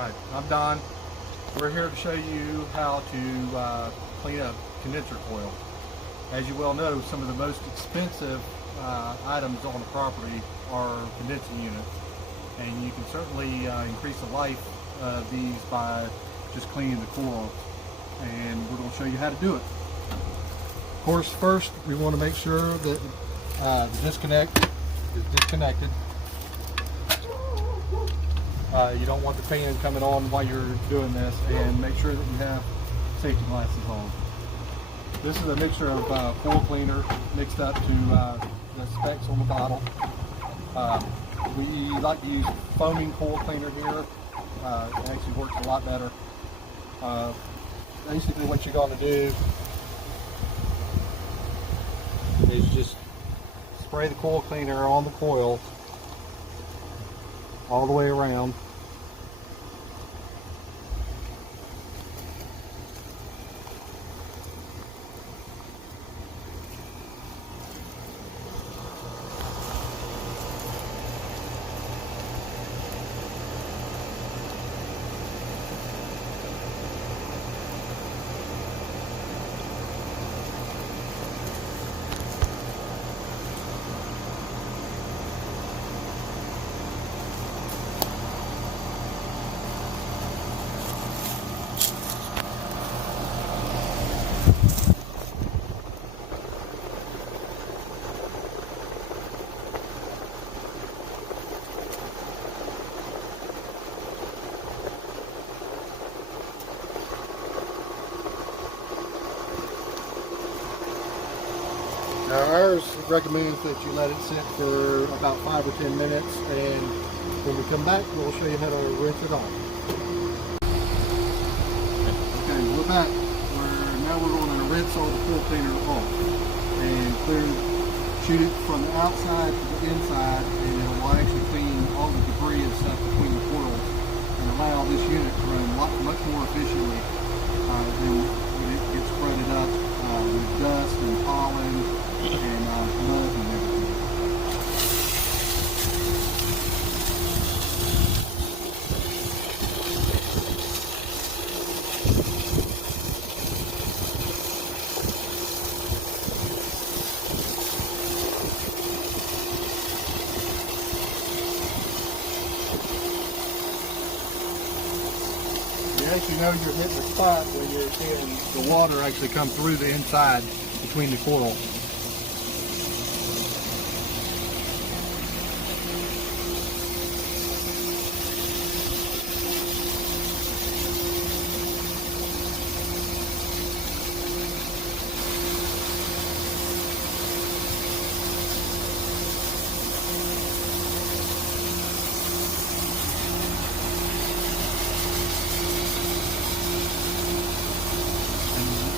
Alright, I'm Don. We're here to show you how to clean a condenser coil. As you well know, some of the most expensive items on the property are condensing units, and you can certainly increase the life of these by just cleaning the coil, and we're going to show you how to do it. Of course, first we want to make sure that the disconnect is disconnected. You don't want the fan coming on while you're doing this, and make sure that you have safety glasses on. This is a mixture of coil cleaner mixed up to the specs on the bottle. We like to use foaming coil cleaner here. It actually works a lot better. Basically what you're going to do is just spray the coil cleaner on the coil all the way around. Now ours recommends that you let it sit for about 5 or 10 minutes, and when we come back we'll show you how to rinse it off. Okay, we're back. Now we're going to rinse all the coil cleaner off and shoot it from the outside to the inside, and it will actually clean all the debris and stuff between the coils and allow this unit to run much more efficiently than when it gets spreaded up with dust and pollen and blood and everything. You actually know you're hitting the spot when you're seeing the water actually come through the inside between the coil.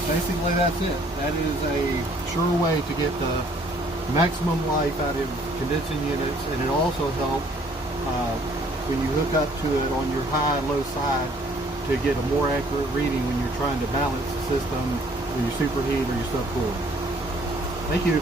Basically that's it. That is a sure way to get the maximum life out of condensing units, and it also helps when you hook up to it on your high and low side to get a more accurate reading when you're trying to balance the system with your superheat or your subcooling. Thank you.